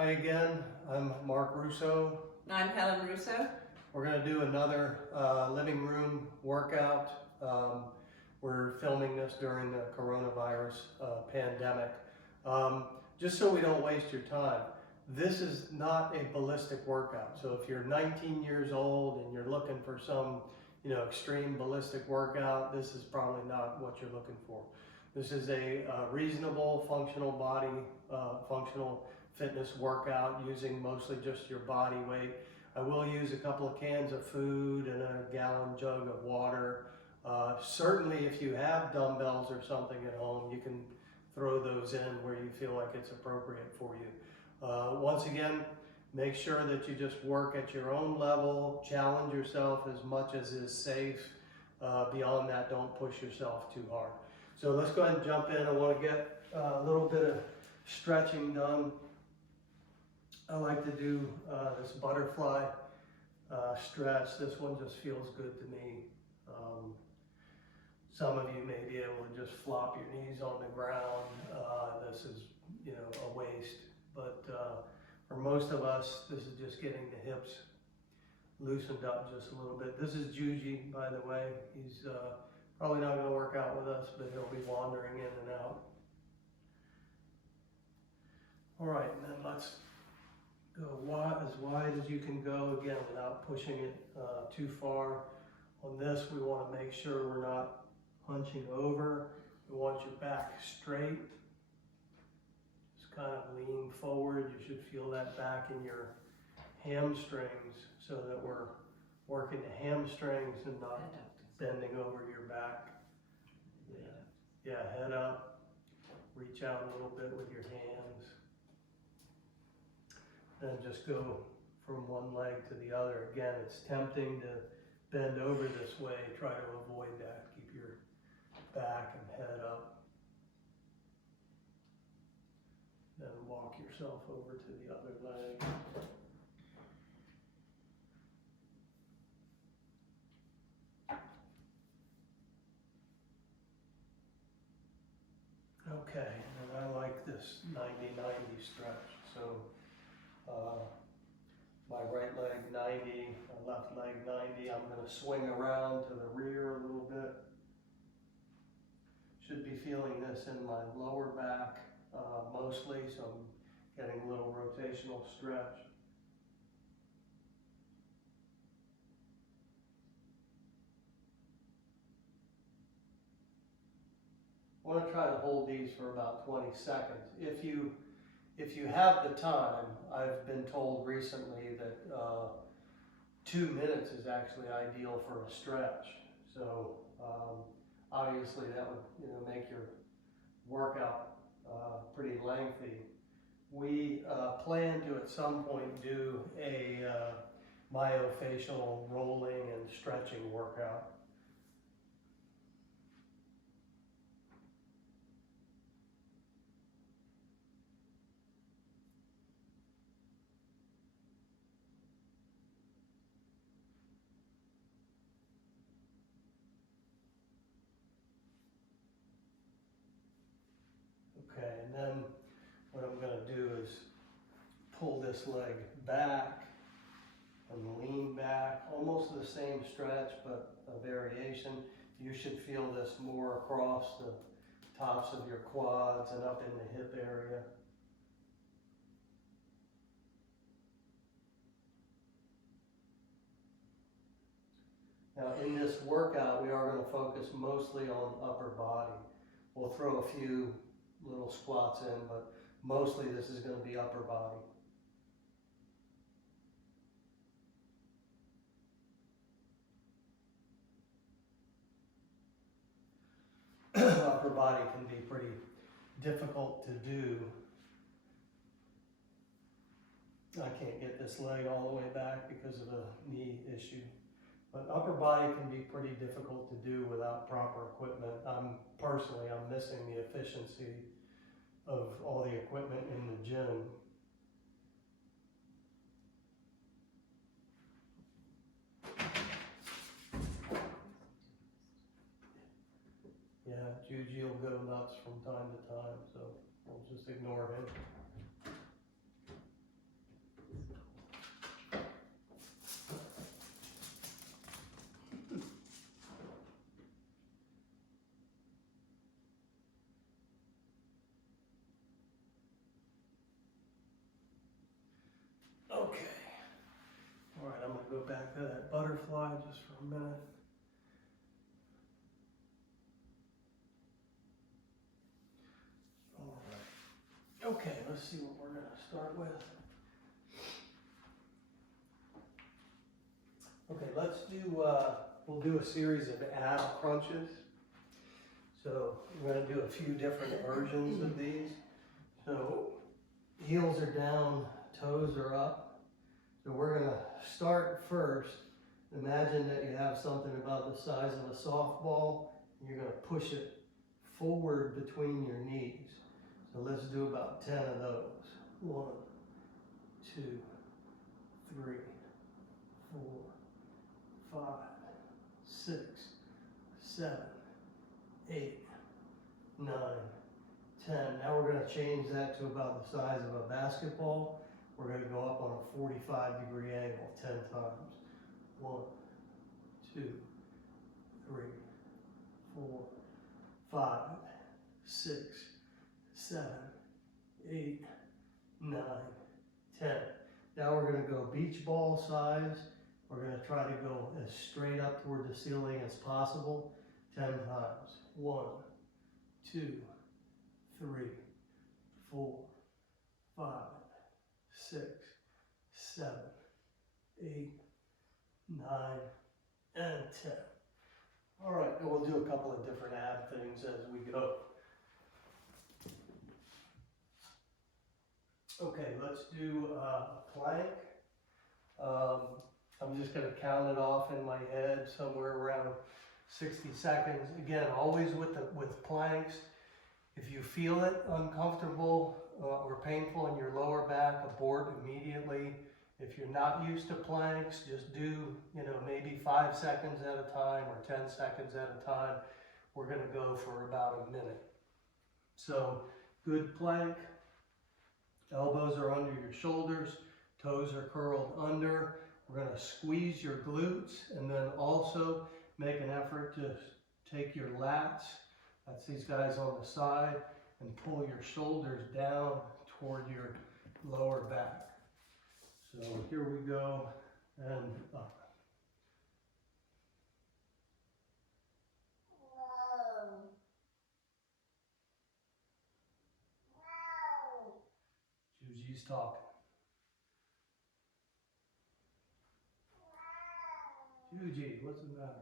Hi again, I'm Mark Russo. I'm Helen Russo. We're going to do another living room workout. We're filming this during the coronavirus pandemic. Just so we don't waste your time, this is not a ballistic workout. So if you're 19 years old and you're looking for some, extreme ballistic workout, this is probably not what you're looking for. This is a reasonable functional body, functional fitness workout using mostly just your body weight. I will use a couple of cans of food and a gallon jug of water. Certainly if you have dumbbells or something at home, you can throw those in where you feel like it's appropriate for you. Once again, make sure that you just work at your own level, challenge yourself as much as is safe. Beyond that, don't push yourself too hard. So let's go ahead and jump in. I want to get a little bit of stretching done. I like to do this butterfly stretch. This one just feels good to me. Some of you may be able to just flop your knees on the ground. This is, a waste. But for most of us, this is just getting the hips loosened up just a little bit. This is Juji, by the way. He's probably not going to work out with us, but he'll be wandering in and out. All right, and then let's go as wide as you can go, again, without pushing it too far. On this, we want to make sure we're not hunching over. We want your back straight. Just kind of lean forward. You should feel that back in your hamstrings so that we're working the hamstrings and not bending over your back. Yeah, head up. Reach out a little bit with your hands. Then just go from one leg to the other. Again, it's tempting to bend over this way. Try to avoid that. Keep your back and head up. Then walk yourself over to the other leg. Okay, and I like this 90-90 stretch. So my right leg 90, my left leg 90. I'm going to swing around to the rear a little bit. Should be feeling this in my lower back mostly, so I'm getting a little rotational stretch. I want to try to hold these for about 20 seconds. If you have the time, I've been told recently that 2 minutes is actually ideal for a stretch. So obviously that would make your workout pretty lengthy. We plan to at some point do a myofascial rolling and stretching workout. Okay, and then what I'm going to do is pull this leg back and lean back, almost the same stretch, but a variation. You should feel this more across the tops of your quads and up in the hip area. Now in this workout, we are going to focus mostly on upper body. We'll throw a few little squats in, but mostly this is going to be upper body. Upper body can be pretty difficult to do. I can't get this leg all the way back because of a knee issue. But upper body can be pretty difficult to do without proper equipment. I'm missing the efficiency of all the equipment in the gym. Yeah, Juji will go nuts from time to time, so we'll just ignore him. Okay. All right, I'm gonna go back to that butterfly just for a minute. All right. Okay, let's see what we're gonna start with. Okay, we'll do a series of ab crunches. So we're gonna do a few different versions of these. So heels are down, toes are up. So we're gonna start first. Imagine that you have something about the size of a softball, and you're gonna push it forward between your knees. So let's do about 10 of those. 1, 2, 3, 4, 5, 6, 7, 8, 9, 10. Now we're going to change that to about the size of a basketball. We're going to go up on a 45-degree angle 10 times. 1, 2, 3, 4, 5, 6, 7, 8, 9, 10. Now we're going to go beach ball size. We're going to try to go as straight up toward the ceiling as possible 10 times. 1, 2, 3, 4, 5, 6, 7, 8, 9, and 10. All right, and we'll do a couple of different ab things as we go. Okay, let's do a plank. I'm just going to count it off in my head somewhere around 60 seconds. Again, always with planks. If you feel it uncomfortable or painful in your lower back, abort immediately. If you're not used to planks, just do, maybe 5 seconds at a time or 10 seconds at a time. We're going to go for about a minute. So, good plank. Elbows are under your shoulders, toes are curled under. We're going to squeeze your glutes and then also make an effort to take your lats, that's these guys on the side, and pull your shoulders down toward your lower back. So here we go, and up. Juji's talking. Juji, what's the matter?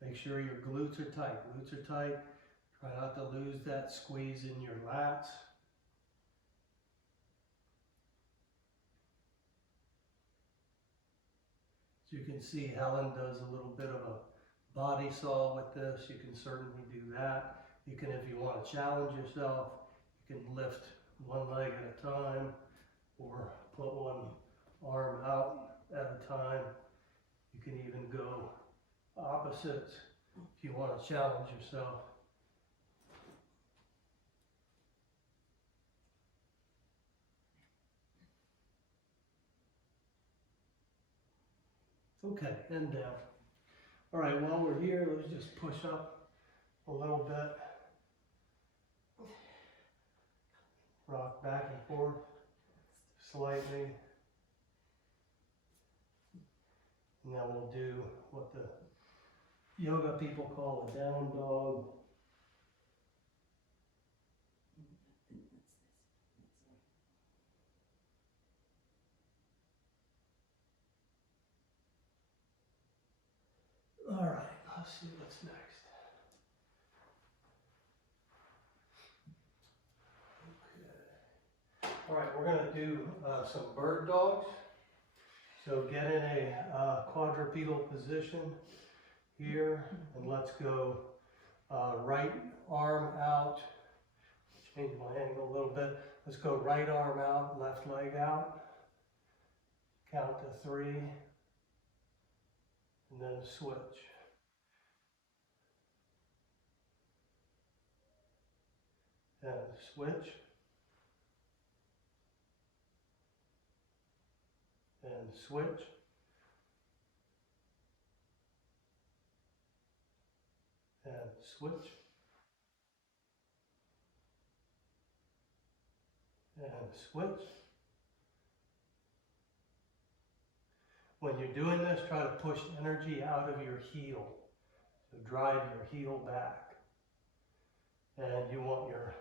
Make sure your glutes are tight. Glutes are tight. Try not to lose that squeeze in your lats. As you can see, Helen does a little bit of a body saw with this. You can certainly do that. You can, if you want to challenge yourself, you can lift one leg at a time or put one arm out at a time. You can even go opposites if you want to challenge yourself. Okay, and down. All right, while we're here, let's just push up a little bit. Rock back and forth slightly. And then we'll do what the yoga people call a down dog. All right, let's see what's next. Okay. All right, we're going to do some bird dogs. So get in a quadrupedal position here, and let's go right arm out. Change my angle a little bit. Let's go right arm out, left leg out. Count to 3, and then switch. And switch. And switch. and switch, and switch. When you're doing this, try to push energy out of your heel. So drive your heel back. And you want your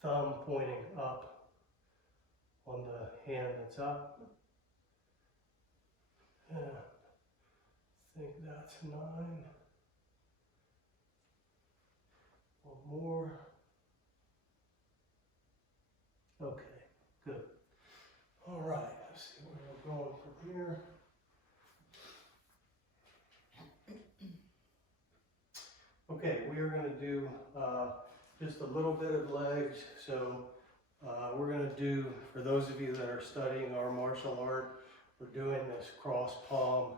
thumb pointing up on the hand that's up. And I think that's 9. One more. Okay, good. All right, let's see where we're going from here. Okay, we are going to do just a little bit of legs. So we're going to do, for those of you that are studying our martial art, we're doing this cross palm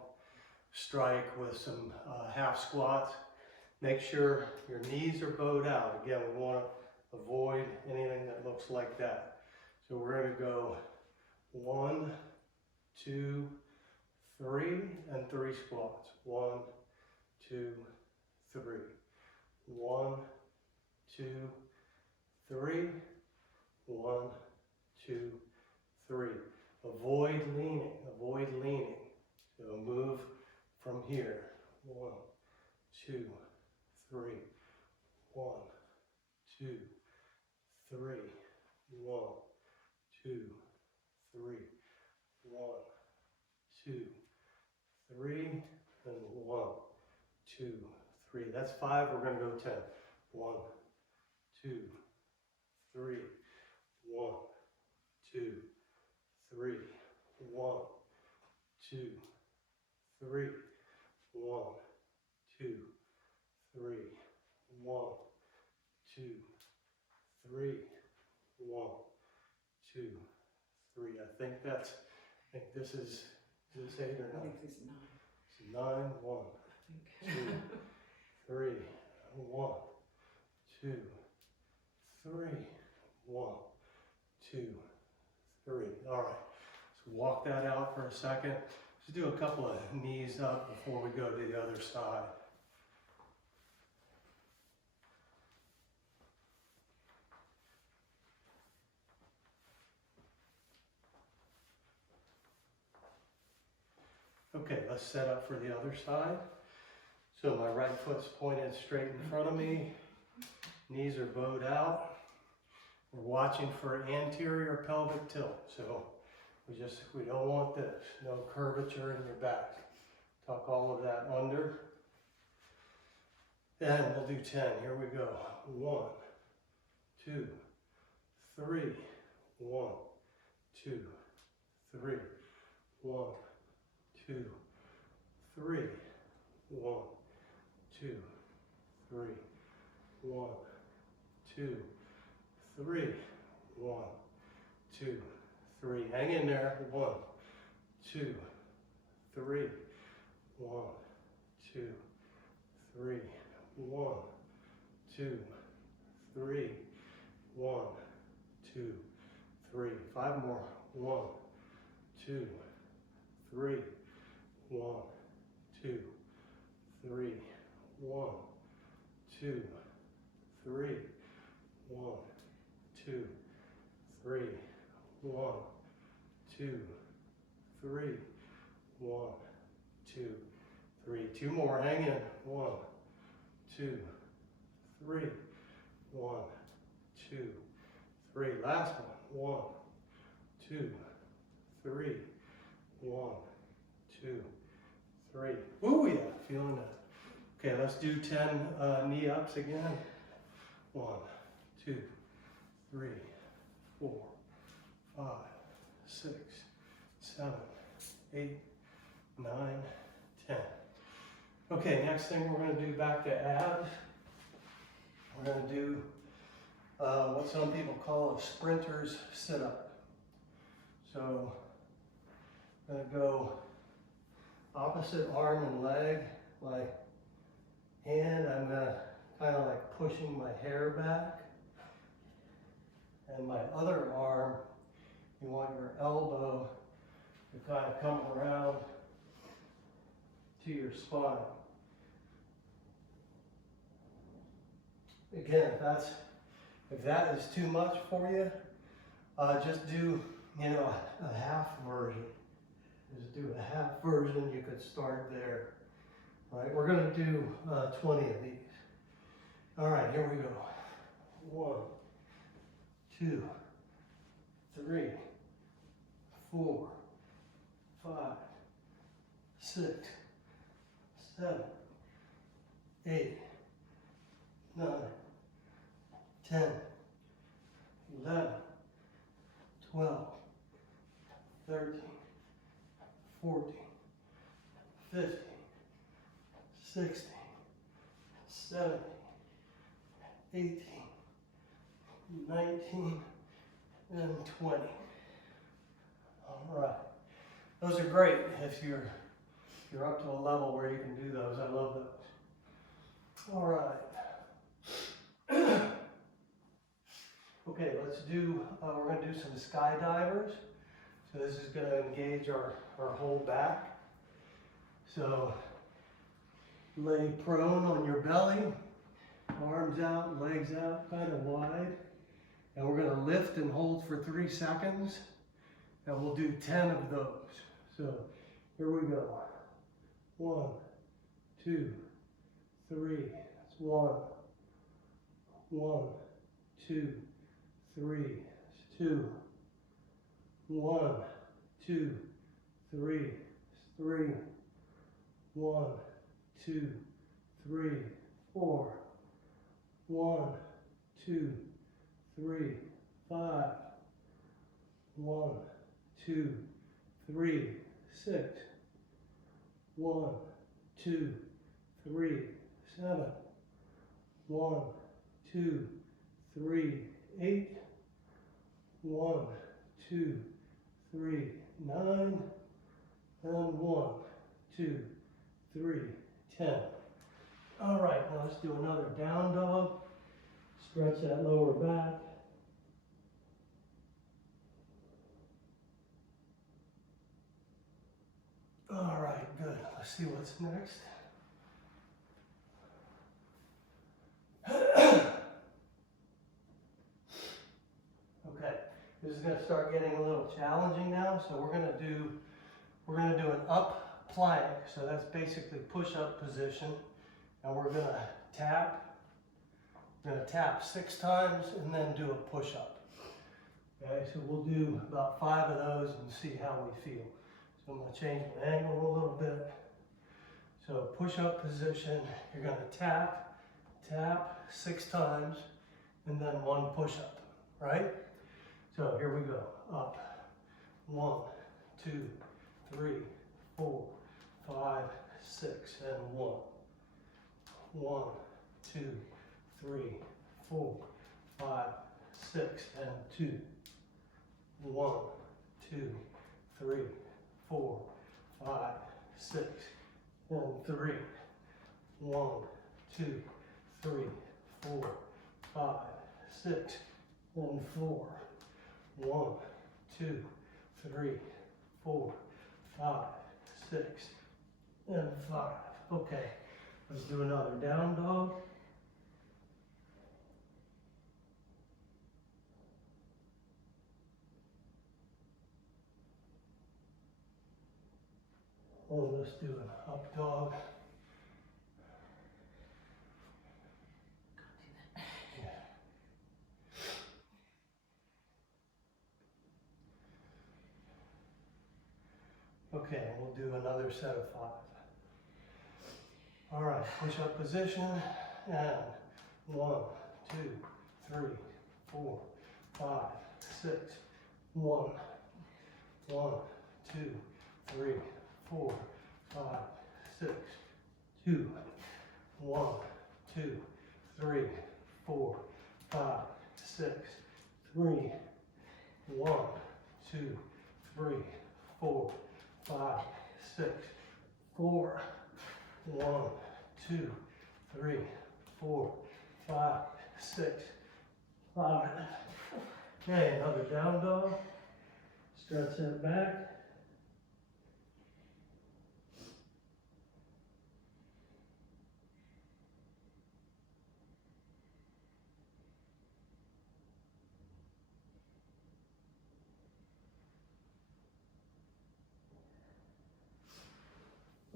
strike with some half squats. Make sure your knees are bowed out. Again, we want to avoid anything that looks like that. So we're going to go 1, 2, 3, and 3 squats. 1, 2, 3. 1, 2, 3. 1, 2, 3. Avoid leaning. Avoid leaning. So move from here. 1, 2, 3. 1, 2, 3. 1, 2, 3. 1, 2, 3. And 1, 2, 3. That's 5. We're going to go 10. 1, 2, 3. 1, 2, 3. 1, 2, 3. 1, 2, 3. 1, 2, 3. 1, 2, 3. I think this is this 8 or 9? I think it's 9. It's 9. 1, I think. 2, 3. 1, 2, 3. 1, 2, 3. All right. So walk that out for a second. Let's do a couple of knees up before we go to the other side. Okay, let's set up for the other side. So my right foot's pointed straight in front of me. Knees are bowed out. We're watching for anterior pelvic tilt. So we don't want this. No curvature in your back. Tuck all of that under. And we'll do 10. Here we go. 1, 2, 3. 1, 2, 3. 1, 2, 3. 1, 2, 3. 1, 2, 3. 1, 2, 3. Hang in there. 1, 2, 3. 1, 2, 3. 1, 2, 3. 1, 2, 3. 5 more. 1, 2, 3. 1, 2, 3. 1, 2, 3. 1, 2, 3. 1, 2, 3. 1, 2, 3. 2 more. Hang in. 1, 2, 3. 1, 2, 3. Last one. 1, 2, 3. 1, 2, 3. Ooh, yeah, feeling that. Okay, let's do 10 knee ups again. 1, 2, 3, 4, 5, 6, 7, 8, 9, 10. Okay, next thing we're going to do back to abs. We're going to do what some people call a sprinter's sit-up. So I'm going to go opposite arm and leg. My hand, I'm going to kind of like pushing my hair back. And my other arm, you want your elbow to kind of come around to your spine. Again, if that is too much for you, just do, you know, a half version. Just do a half version, you could start there. All right, we're gonna do 20 of these. All right, here we go. 1, 2, 3, 4, 5, 6, 7, 8, 9, 10, 11, 12, 13, 14, 15, 16, 17, 18, 19, and 20. All right. Those are great if you're up to a level where you can do those. I love those. All right. Okay, let's do, we're going to do some skydivers. So this is going to engage our whole back. So lay prone on your belly, arms out, legs out, kind of wide. And we're going to lift and hold for 3 seconds. And we'll do 10 of those. So here we go. 1, 2, 3. That's 1. 1, 2, 3. That's 2. 1, 2, 3. That's 3. 1, 2, 3, 4. 1, 2, 3, 5. 1, 2, 3, 6. 1, 2, 3, 7. 1, 2, 3, 8. 1, 2, 3, 9. And 1, 2, 3, 10. All right, now let's do another down dog. Stretch that lower back. All right, good. Let's see what's next. Okay, this is going to start getting a little challenging now. So we're going to do an up plank. So that's basically push-up position, and we're going to tap. We're going to tap 6 times and then do a push-up. Okay, so we'll do about 5 of those and see how we feel. So I'm going to change my angle a little bit. So push-up position, you're going to tap 6 times, and then 1 push-up, right? So here we go. Up. 1, 2, 3, 4, 5, 6, and 1. 1, 2, 3, 4, 5, 6, and 2. 1, 2, 3, 4, 5, 6, and 3. 1, 2, 3, 4, 5, 6, and 4. 1, 2, 3, 4, 5, 6, and 5. Okay, let's do another down dog. And let's do an up dog. Okay, we'll do another set of 5. All right, push up position, and 1, 2, 3, 4, 5, 6, 1, 1, 2, 3, 4, 5, 6, 2, 1, 2, 3, 4, 5, 6, 3, 1, 2, 3, 4, 5, 6, 4, 1, 2, 3, 4, 5, 6, 5. Okay, another down dog. Stretch that back.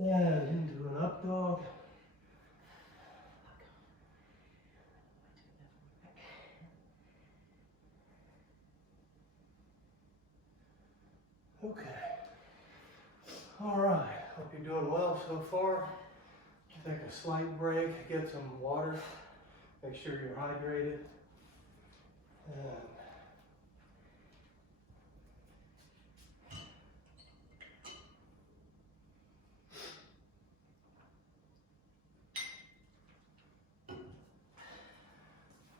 And into an up dog. Okay. All right. Hope you're doing well so far. Take a slight break, get some water. Make sure you're hydrated. And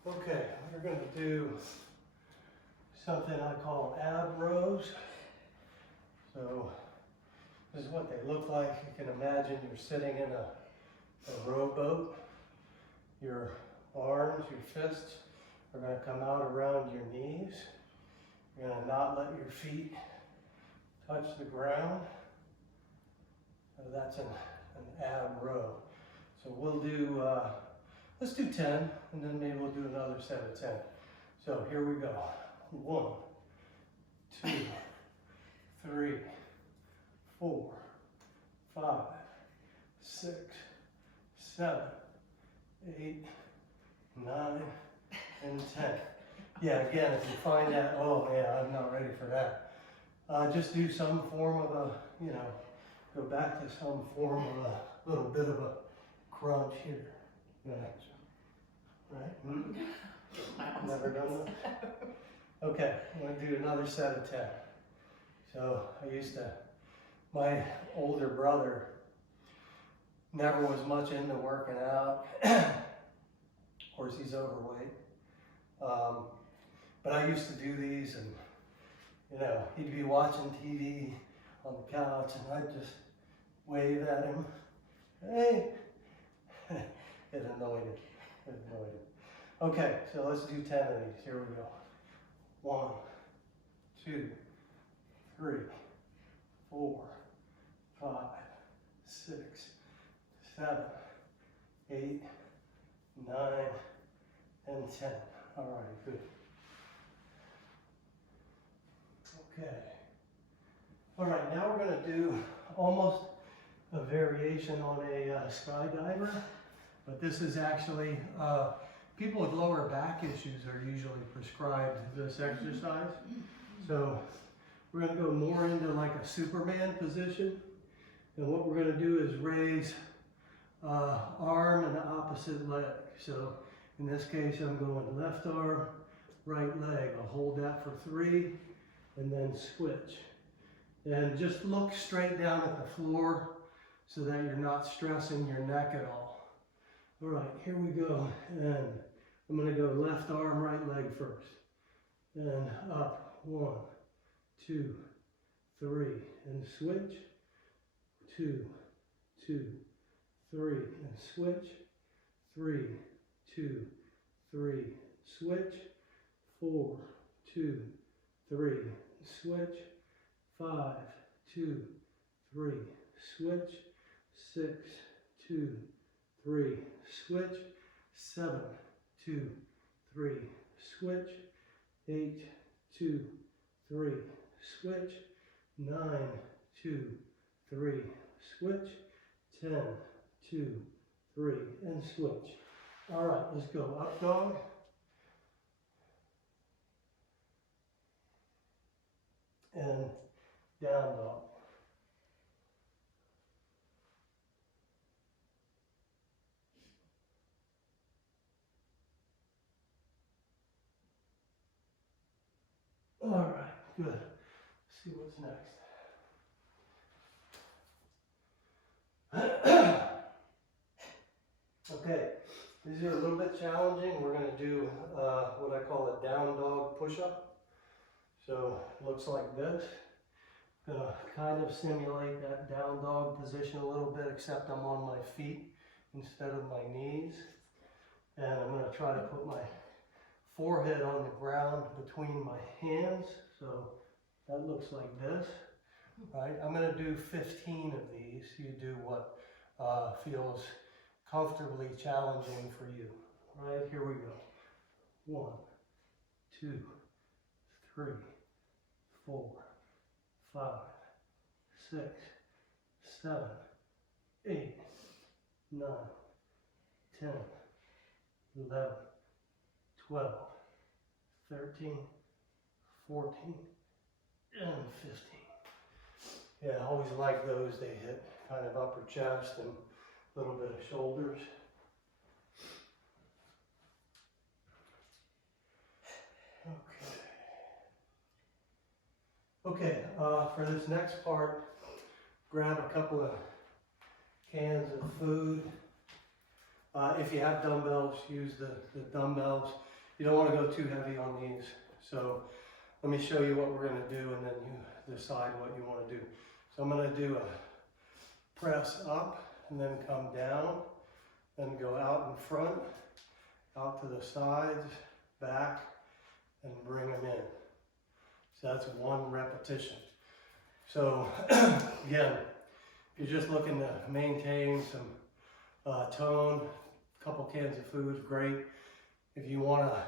okay, we're going to do something I call ab rows. So this is what they look like. You can imagine you're sitting in a rowboat. Your arms, your fists are going to come out around your knees. You're going to not let your feet touch the ground. So that's an ab row. So we'll do, let's do 10, and then maybe we'll do another set of 10. So here we go. 1, 2, 3, 4, 5, 6, 7, 8, 9, and 10. Yeah, again, if you find that, oh yeah, I'm not ready for that. Just do some form of a, go back to some form of a little bit of a crunch here. Right? Never done that? Okay, I'm going to do another set of 10. So my older brother never was much into working out. Of course, he's overweight. But I used to do these, and he'd be watching TV on the couch, and I'd just wave at him. Hey! It annoyed him. Okay, so let's do 10 of these. Here we go. 1, 2, 3, 4, 5, 6, 7, 8, 9, and 10. All right, good. Okay. All right, now we're going to do almost a variation on a skydiver, but this is actually, people with lower back issues are usually prescribed this exercise. So we're going to go more into like a Superman position. And what we're going to do is raise arm and the opposite leg. So in this case, I'm going left arm, right leg. I'll hold that for 3 and then switch. And just look straight down at the floor so that you're not stressing your neck at all. All right, here we go. And I'm going to go left arm, right leg first. And up, 1, 2, 3, and switch. 2, 2, 3, and switch. 3, 2, 3, switch. 4, 2, 3, switch. 5, 2, 3, switch. 6, 2, 3, switch. 7, 2, 3, switch. 8, 2, 3, switch. 9, 2, 3, switch. 10, 2, 3, and switch. All right, let's go up dog. And down dog. All right, good. Let's see what's next. Okay, these are a little bit challenging. We're going to do what I call a down dog push-up. So it looks like this. I'm going to kind of simulate that down dog position a little bit, except I'm on my feet instead of my knees. And I'm going to try to put my forehead on the ground between my hands. So that looks like this. Right? I'm going to do 15 of these. You do what feels comfortably challenging for you. All right, here we go. 1, 2, 3, 4, 5, 6, 7, 8, 9, 10, 11, 12, 13, 14, and 15. Yeah, I always like those. They hit kind of upper chest and a little bit of shoulders. Okay, for this next part, grab a couple of cans of food. If you have dumbbells, use the dumbbells. You don't want to go too heavy on these. So let me show you what we're going to do, and then you decide what you want to do. So I'm going to do a press up and then come down, then go out in front, out to the sides, back, and bring them in. So that's one repetition. So again, if you're just looking to maintain some tone, a couple cans of food is great. If you want to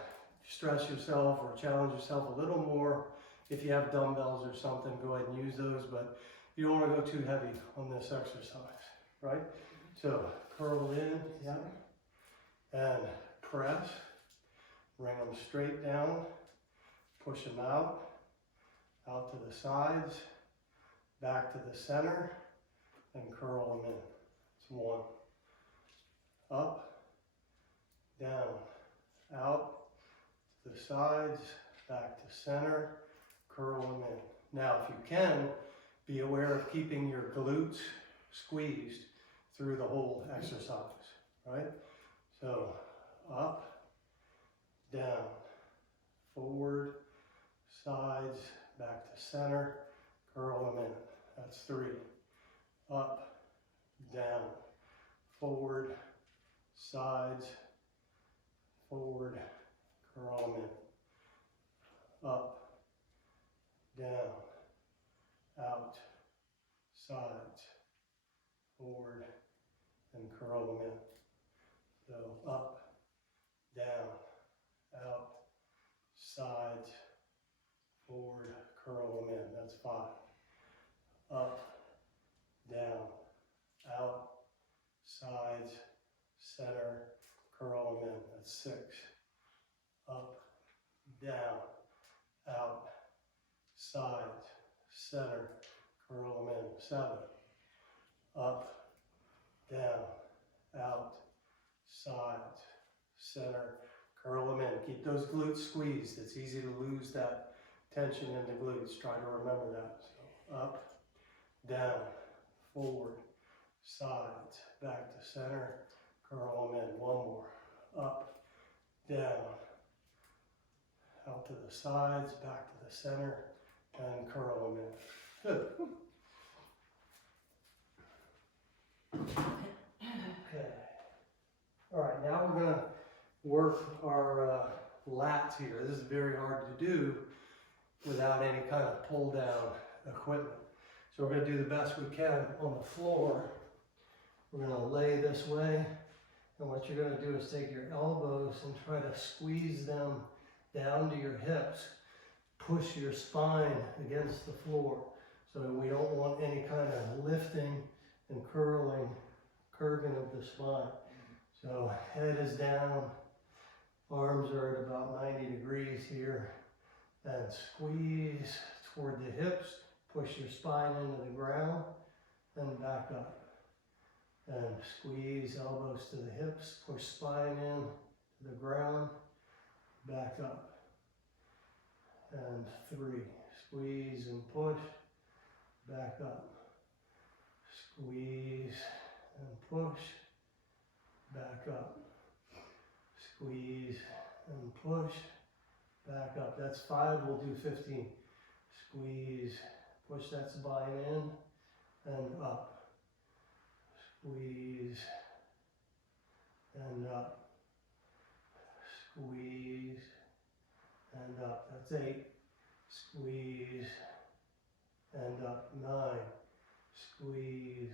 stress yourself or challenge yourself a little more, if you have dumbbells or something, go ahead and use those, but you don't want to go too heavy on this exercise, right? So curl in, yeah, and press, bring them straight down, push them out to the sides, back to the center, and curl them in. It's 1. Up, down, out, to the sides, back to center, curl them in. Now, if you can, be aware of keeping your glutes squeezed through the whole exercise, right? So, up, down, forward, sides, back to center, curl them in. That's 3. Up, down, forward, sides, forward, curl them in. Up, down, out, sides, forward, and curl them in. So up, down, out, sides, forward, curl them in. That's 5. Up, down, out, sides, center, curl them in. That's 6. Up, down, out, sides, center, curl them in. 7. Up, down, out, sides, center, curl them in. Keep those glutes squeezed. It's easy to lose that tension in the glutes. Try to remember that. So up, down, forward, sides, back to center, curl them in. 1 more. Up, down, out to the sides, back to the center, and curl them in. Good. Okay. All right, now we're going to work our lats here. This is very hard to do without any kind of pull down equipment. So we're going to do the best we can on the floor. We're going to lay this way, and what you're going to do is take your elbows and try to squeeze them down to your hips. Push your spine against the floor. So we don't want any kind of lifting and curving of the spine. So head is down, arms are at about 90 degrees here, and squeeze toward the hips, push your spine into the ground, and back up. And squeeze elbows to the hips, push spine in to the ground, back up. And 3, squeeze and push, back up. Squeeze and push, back up. Squeeze and push, back up. That's 5, we'll do 15. Squeeze, push that spine in and up. Squeeze and up. Squeeze and up. That's 8. Squeeze and up. 9. Squeeze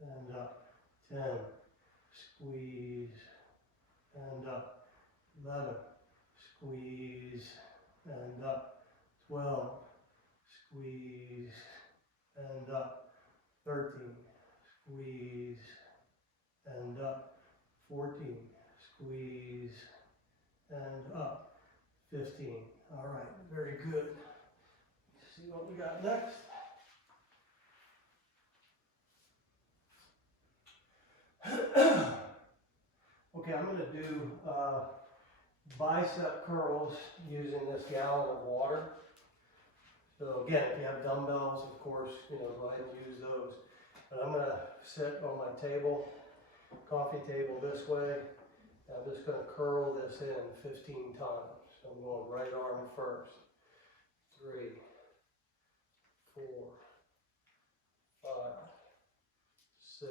and up. 10. Squeeze and up. 11. Squeeze and up. 12. Squeeze and up. 13. squeeze, and up. 14, squeeze, and up. 15. All right, very good. Let's see what we got next. Okay, I'm going to do bicep curls using this gallon of water. So again, if you have dumbbells, of course, go ahead and use those. But I'm going to sit on my table, coffee table this way. I'm just going to curl this in 15 times. So I'm going right arm first. 3, 4, 5, 6,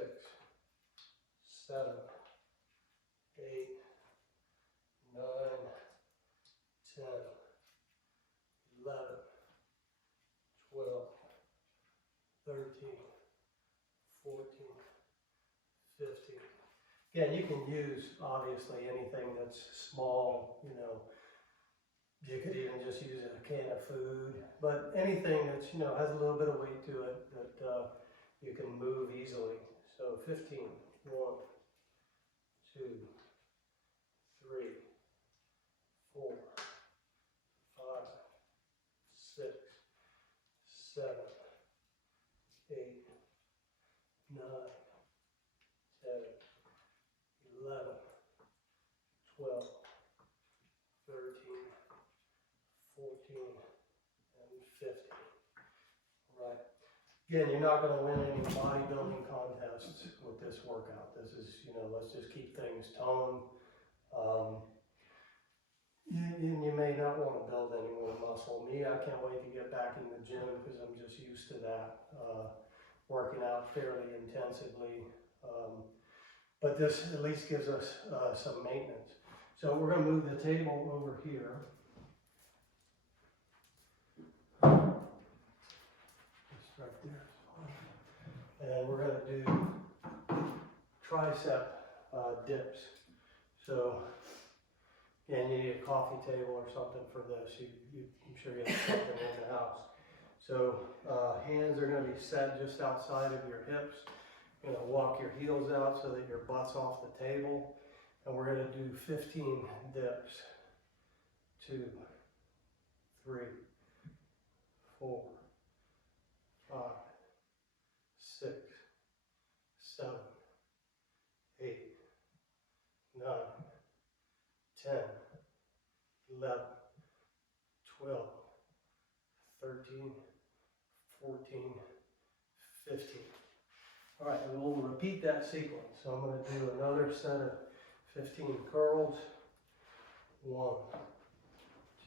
7, 8, 9, 10, 11, 12, 13, 14, 15. Again, you can use, obviously, anything that's small, You could even just use a can of food, but anything that's, has a little bit of weight to it that you can move easily. So 15, 1, 2, 3, 4, 5, 6, 7, 8, 9, 10, 11, 12, 13, 14, and 15. Right. Again, you're not going to win any bodybuilding contests with this workout. This is, let's just keep things toned. You may not want to build any more muscle. Me, I can't wait to get back in the gym because I'm just used to that, working out fairly intensively. But this at least gives us some maintenance. So we're going to move the table over here. Just right there. And we're going to do tricep dips. So again, you need a coffee table or something for this. I'm sure you have something in the house. So hands are going to be set just outside of your hips. You're going to walk your heels out so that your butt's off the table. And we're going to do 15 dips. 2, 3, 4, 5, 6, 7, 8, 9, 10, 11, 12, 13, 14, 15. All right, and we'll repeat that sequence. So I'm going to do another set of 15 curls. 1,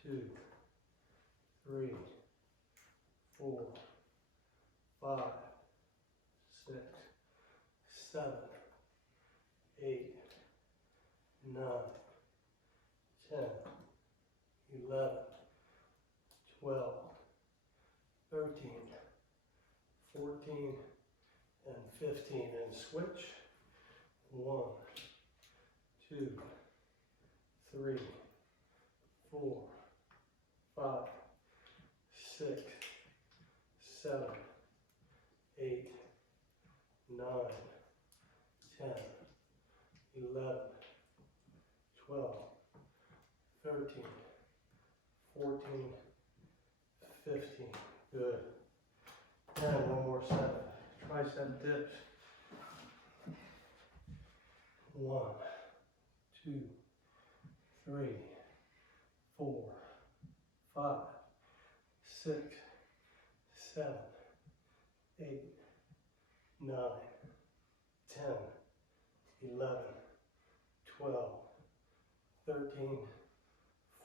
2, 3, 4, 5, 6, 7, 8, 9, 10, 11, 12, 13, 14, and 15. And switch. 1, 2, 3, 4, 5, 6, 7, 8, 9, 10, 11, 12, 13, 14, 15. Good. And one more set of tricep dips. 1, 2, 3, 4, 5, 6, 7, 8, 9, 10, 11, 12, 13,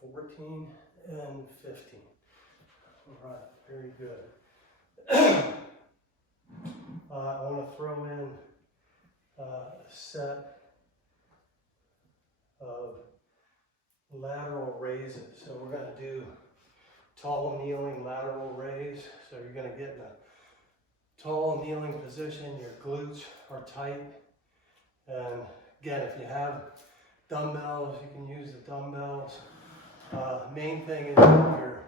14, and 15. All right, very good. I want to throw in a set of lateral raises. So we're going to do tall kneeling lateral raise. So you're going to get in a tall kneeling position. Your glutes are tight. And again, if you have dumbbells, you can use the dumbbells. Main thing is you're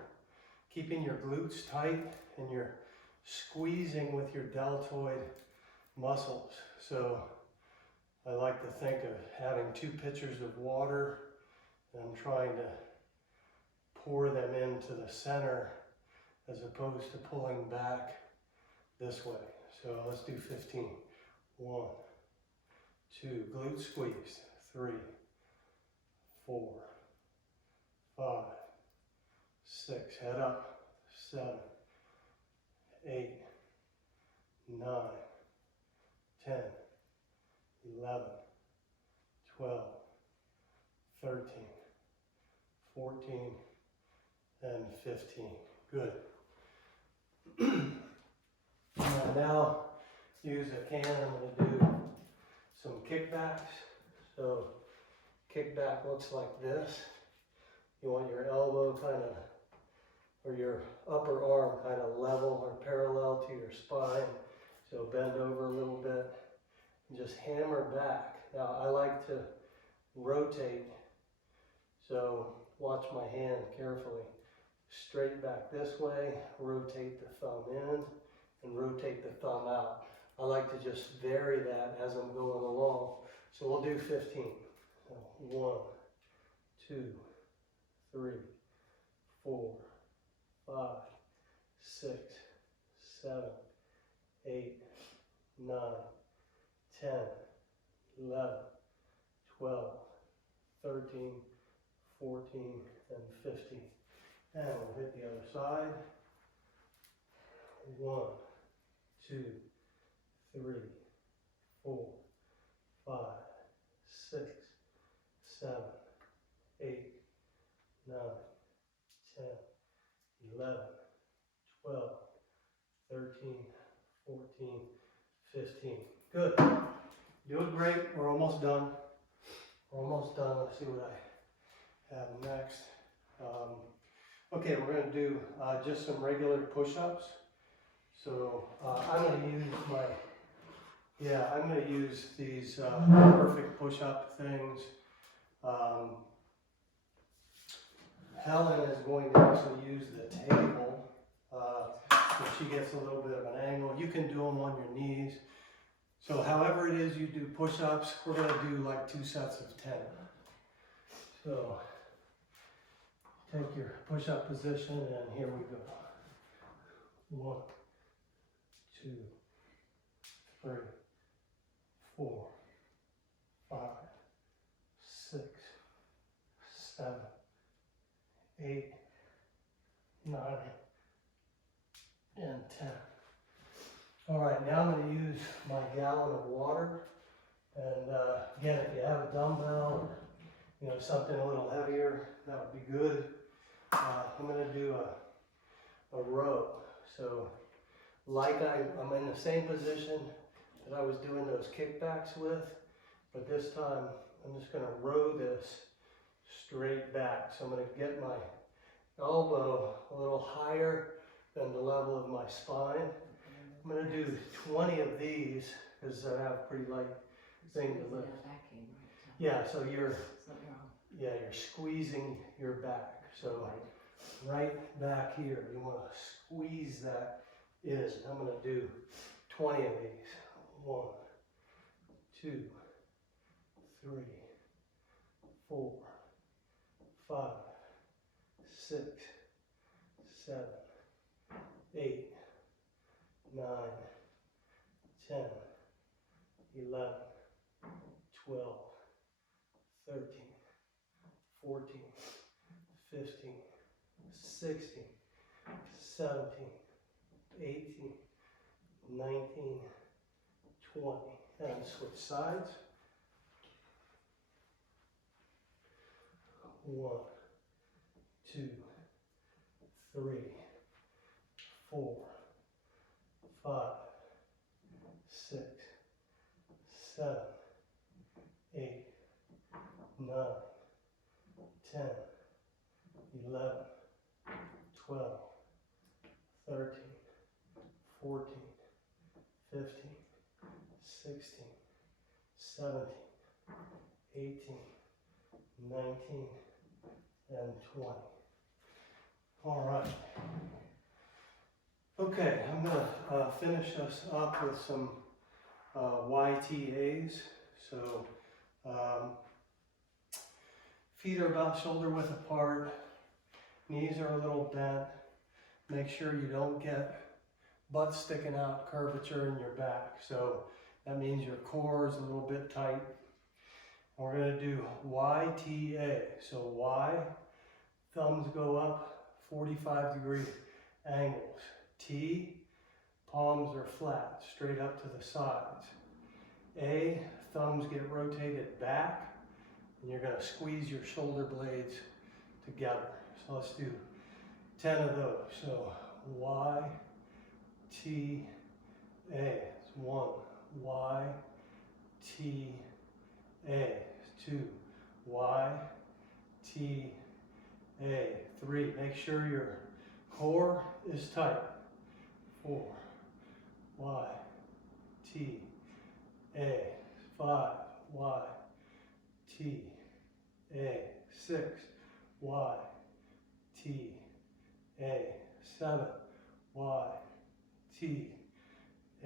keeping your glutes tight and you're squeezing with your deltoid muscles. So I like to think of having 2 pitchers of water and I'm trying to pour them into the center as opposed to pulling back this way. So let's do 15. 1, 2, glute squeeze. 3, 4, 5, 6, head up. 7, 8, 9, 10, 11, 12, 13, 14, and 15. Good. Now use a can. I'm going to do some kickbacks. So kickback looks like this. You want your elbow kind of, or your upper arm kind of level or parallel to your spine. So bend over a little bit and just hammer back. Now I like to rotate, so watch my hand carefully. Straight back this way, rotate the thumb in and rotate the thumb out. I like to just vary that as I'm going along. So we'll do 15. 1, 2, 3, 4, 5, 6, 7, 8, 9, 10, 11, 12, 13, 14, and 15. And we'll hit the other side. 1, 2, 3, 4, 5, 6, 7, 8, 9, 10, 11, 12, 13, 14, 15. Good. Doing great. We're almost done. We're almost done. Let's see what I have next. Okay, we're going to do just some regular push-ups. So I'm going to use these perfect push-up things. Helen is going to actually use the table. So she gets a little bit of an angle. You can do them on your knees. So however it is you do push-ups, we're going to do like 2 sets of 10. So take your push-up position and here we go. 1, 2, 3, 4, 5, 6, 7, 8, 9, and 10. All right, now I'm going to use my gallon of water. And again, if you have a dumbbell, or something a little heavier, that would be good. I'm going to do a row. So like I'm in the same position that I was doing those kickbacks with, but this time I'm just going to row this straight back. So I'm going to get my elbow a little higher than the level of my spine. I'm going to do 20 of these because I have a pretty light thing to lift. Yeah, so you're squeezing your back. So right back here, you want to squeeze that in. I'm going to do 20 of these. 1, 2, 3, 4, 5, 6, 7, 8, 9, 10, 11, 12, 13, 14, 15, 16, 17, 18, 19, 20. And switch sides. 1, 2, 3, 4, 5, 6, 7, 8, 9, 10, 11, 12, 13, 14, 15, 16, 17, 18, 19, and 20. All right. Okay, I'm going to finish us up with some YTAs. So feet are about shoulder width apart, knees are a little bent. Make sure you don't get butt sticking out, curvature in your back. So that means your core is a little bit tight. We're going to do YTA. So Y, thumbs go up, 45-degree angles. T, palms are flat, straight up to the sides. A, thumbs get rotated back, and you're going to squeeze your shoulder blades together. So let's do 10 of those. So Y, T, A. It's 1. Y, T, A. 2. Y, T, A. 3. Make sure your core is tight. 4. Y, T, A. 5. Y, T, A. 6. Y, T, A. 7. Y, T,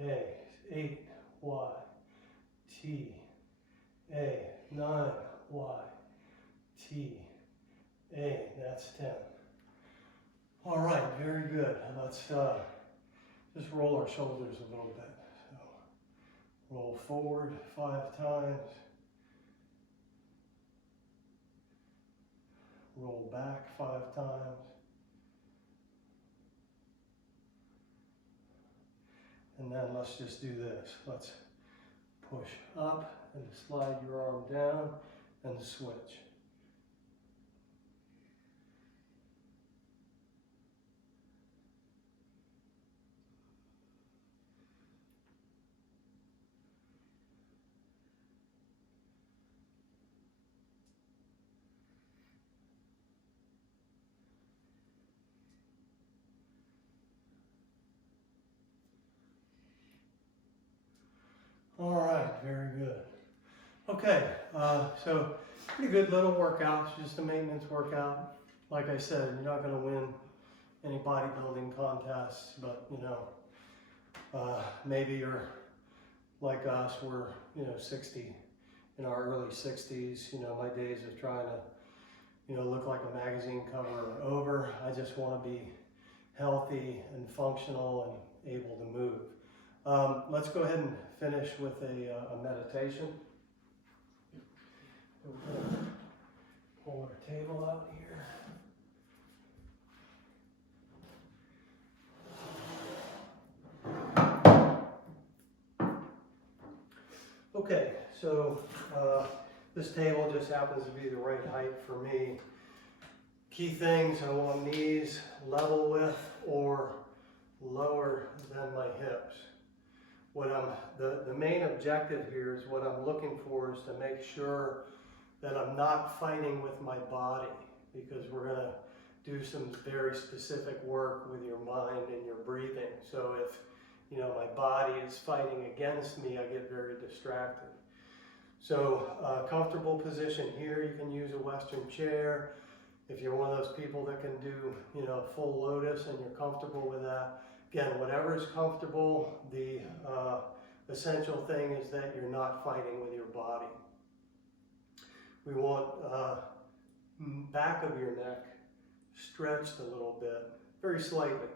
A. 8. Y, T, A. 9. Y, T, A. That's 10. All right, very good. Let's just roll our shoulders a little bit. So roll forward 5 times. Roll back 5 times. And then let's just do this. Let's push up and slide your arm down and switch. All right, very good. Okay, so pretty good little workout, just a maintenance workout. Like I said, you're not going to win any bodybuilding contests, but you know, maybe you're like us, we're 60, in our early 60s. You know, my days of trying to look like a magazine cover are over. I just want to be healthy and functional and able to move. Let's go ahead and finish with a meditation. We're going to pull our table out here. Okay, so this table just happens to be the right height for me. Key things, I want knees level with or lower than my hips. The main objective here is what I'm looking for is to make sure that I'm not fighting with my body, because we're going to do some very specific work with your mind and your breathing. So if my body is fighting against me, I get very distracted. So comfortable position here. You can use a Western chair. If you're one of those people that can do full lotus and you're comfortable with that, again, whatever is comfortable. The essential thing is that you're not fighting with your body. We want back of your neck stretched a little bit, very slightly.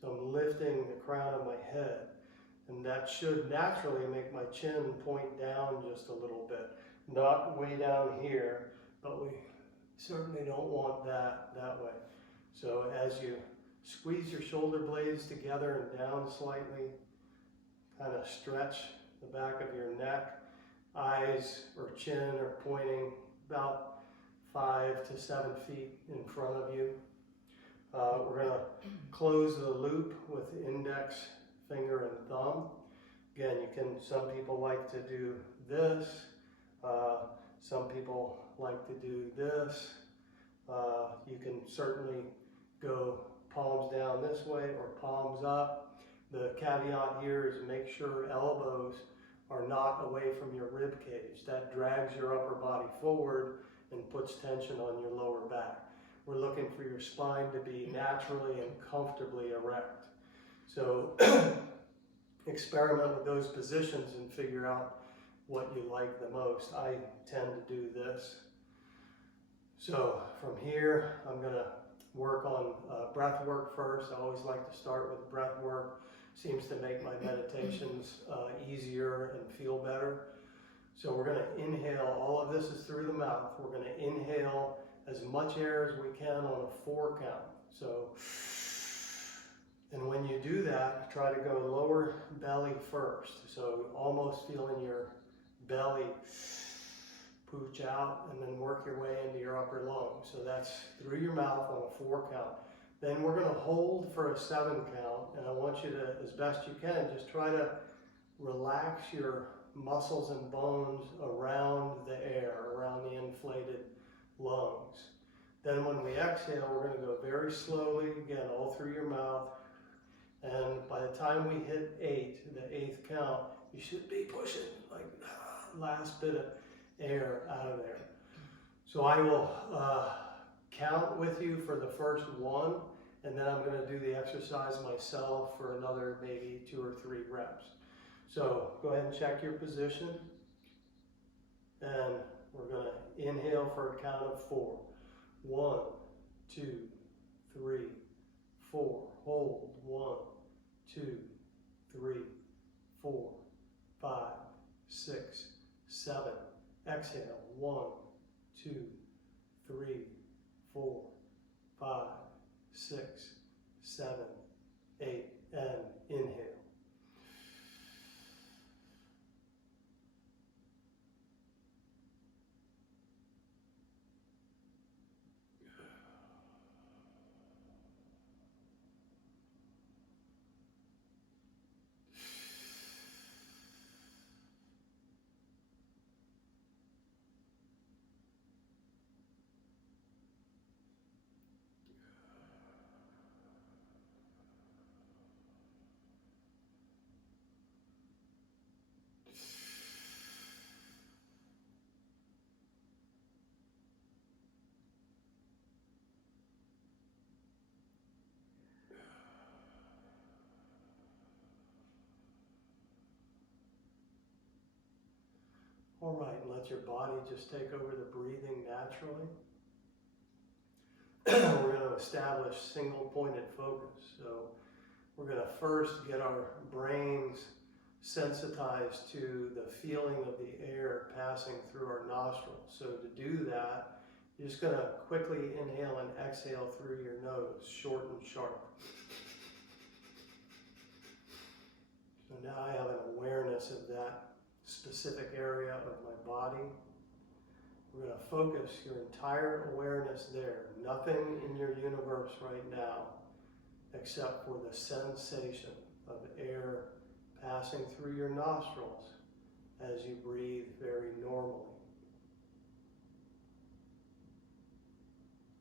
So I'm lifting the crown of my head, and that should naturally make my chin point down just a little bit. Not way down here, but we certainly don't want that way. So as you squeeze your shoulder blades together and down slightly, kind of stretch the back of your neck. Eyes or chin are pointing about 5 to 7 feet in front of you. We're going to close the loop with index finger and thumb. Again, some people like to do this. Some people like to do this. You can certainly go palms down this way or palms up. The caveat here is make sure elbows are not away from your rib cage. That drags your upper body forward and puts tension on your lower back. We're looking for your spine to be naturally and comfortably erect. So experiment with those positions and figure out what you like the most. I tend to do this. So from here, I'm going to work on breath work first. I always like to start with breath work. Seems to make my meditations easier and feel better. So we're going to inhale. All of this is through the mouth. We're going to inhale as much air as we can on a 4 count. So, and when you do that, try to go lower belly first. So almost feeling your belly pooch out, and then work your way into your upper lungs. So that's through your mouth on a 4 count. Then we're going to hold for a 7 count, and I want you to, as best you can, just try to relax your muscles and bones around the air, around the inflated lungs. Then when we exhale, we're going to go very slowly, again, all through your mouth. And by the time we hit 8, the 8th count, you should be pushing like last bit of air out of there. So I will count with you for the first 1, and then I'm going to do the exercise myself for another maybe 2 or 3 reps. So go ahead and check your position, and we're going to inhale for a count of 4. 1, 2, 3, 4. Hold. 1, 2, 3, 4, 5, 6, 7. Exhale. 1, 2, 3, 4, 5, 6, 7, 8, and inhale. All right, and let your body just take over the breathing naturally. We're going to establish single-pointed focus. So we're going to first get our brains sensitized to the feeling of the air passing through our nostrils. So to do that, you're just going to quickly inhale and exhale through your nose, short and sharp. So now I have an awareness of that specific area of my body. We're going to focus your entire awareness there. Nothing in your universe right now except for the sensation of air passing through your nostrils as you breathe very normally.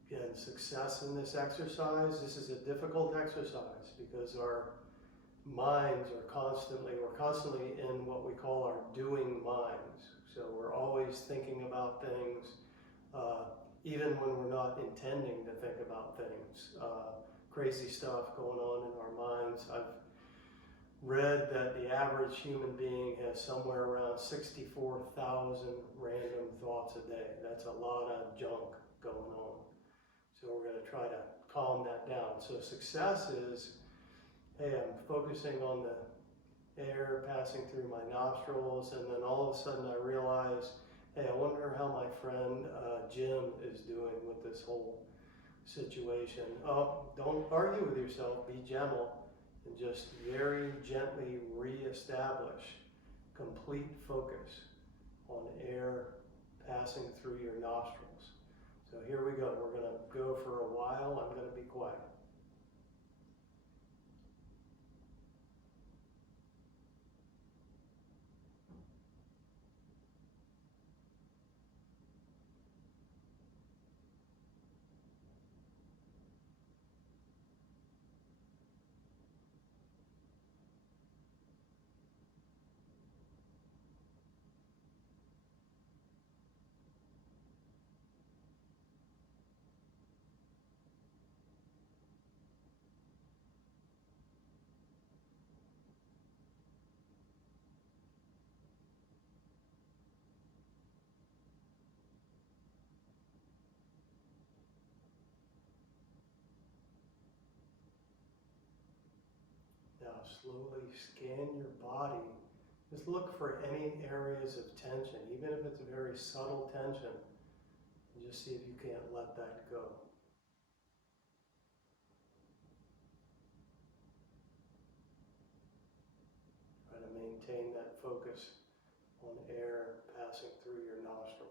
Again, success in this exercise. This is a difficult exercise because our minds are we're constantly in what we call our doing minds. So we're always thinking about things, even when we're not intending to think about things. Crazy stuff going on in our minds. I've read that the average human being has somewhere around 64,000 random thoughts a day. That's a lot of junk going on. So we're going to try to calm that down. So success is, hey, I'm focusing on the air passing through my nostrils, and then all of a sudden I realize, hey, I wonder how my friend Jim is doing with this whole situation. Oh, don't argue with yourself, be gentle, and just very gently reestablish complete focus on air passing through your nostrils. So here we go. We're going to go for a while. I'm going to be quiet. Now slowly scan your body. Just look for any areas of tension, even if it's a very subtle tension, and just see if you can't let that go. Try to maintain that focus on air passing through your nostrils.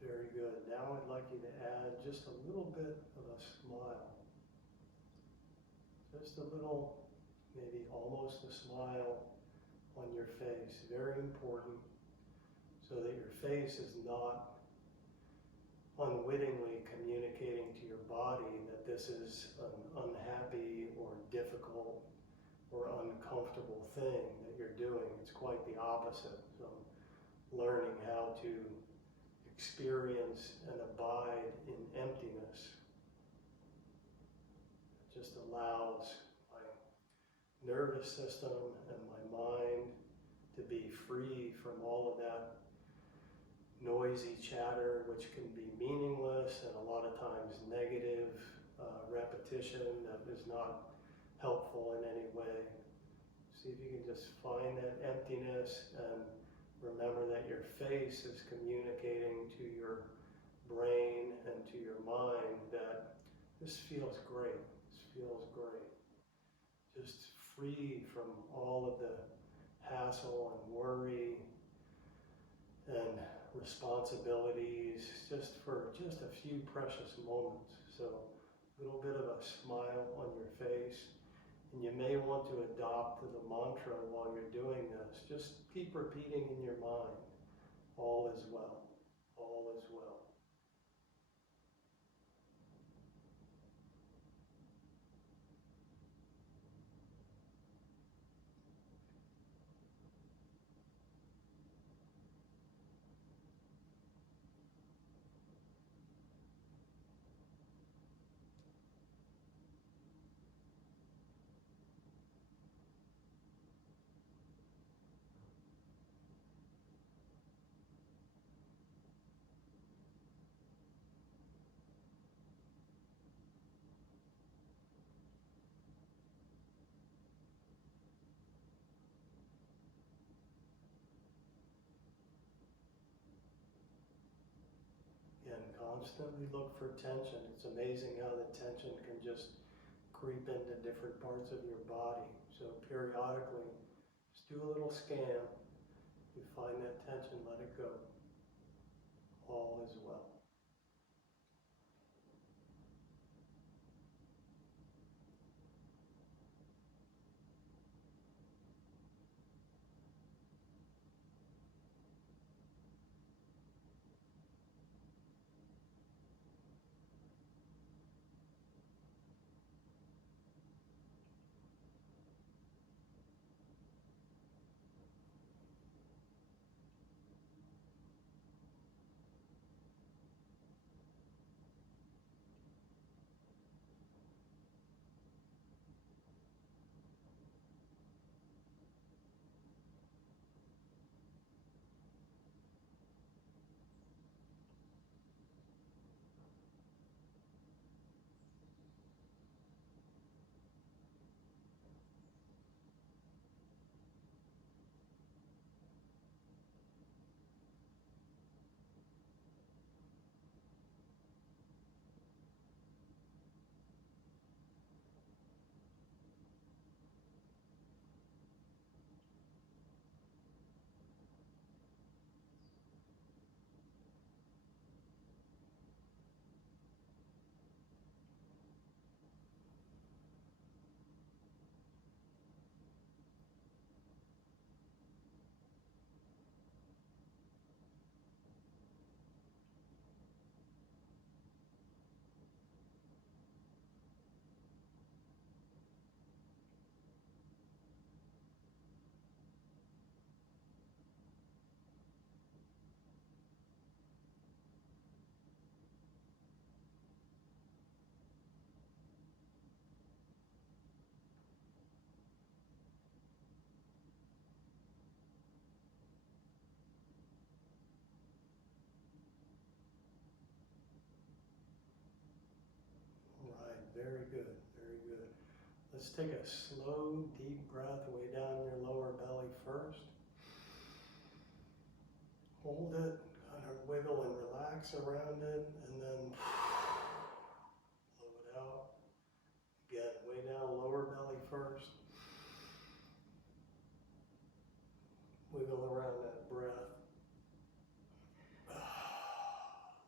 Very good. Now I'd like you to add just a little bit of a smile. Just a little, maybe almost a smile on your face. Very important, so that your face is not unwittingly communicating to your body that this is an unhappy or difficult or uncomfortable thing that you're doing. It's quite the opposite. So learning how to experience and abide in emptiness just allows my nervous system and my mind to be free from all of that noisy chatter, which can be meaningless and a lot of times negative repetition that is not helpful in any way. See if you can just find that emptiness and remember that your face is communicating to your brain and to your mind that this feels great, this feels great. Just free from all of the hassle and worry and responsibilities, just for just a few precious moments. So a little bit of a smile on your face. And you may want to adopt the mantra while you're doing this. Just keep repeating in your mind, all is well, all is well. And constantly look for tension. It's amazing how the tension can just creep into different parts of your body. So periodically, just do a little scan. You find that tension, let it go. All is well. very good, very good. Let's take a slow, deep breath way down your lower belly first. Hold it, kind of wiggle and relax around it, and then blow it out. Again, way down lower belly first. Wiggle around that breath.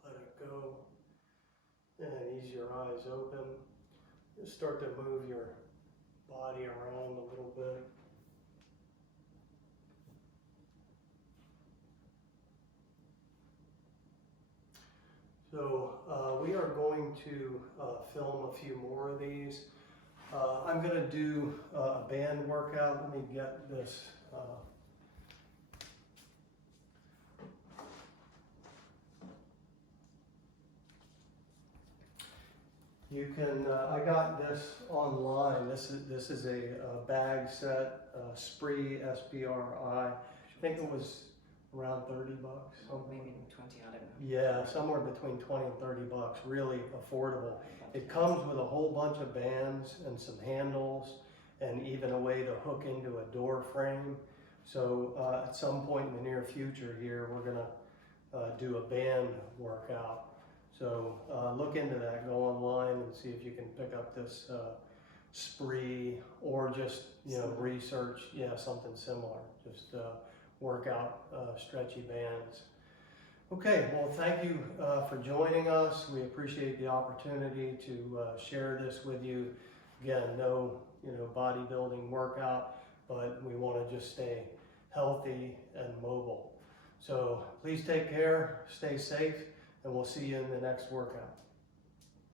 Let it go. And ease your eyes open. Just start to move your body around a little bit. So we are going to film a few more of these. I'm going to do a band workout. Let me get this. You can, I got this online. This is a bag set, Spree, S-P-R-I. I think it was around 30 bucks. Maybe 20, I don't know. Yeah, somewhere between 20 and 30 bucks, really affordable. It comes with a whole bunch of bands and some handles and even a way to hook into a door frame. So at some point in the near future here, we're gonna do a band workout. So look into that, go online and see if you can pick up this Spree or just, research, something similar. Just workout stretchy bands. Okay, well, thank you for joining us. We appreciate the opportunity to share this with you. Again, no, bodybuilding workout, but we want to just stay healthy and mobile. So please take care, stay safe, and we'll see you in the next workout.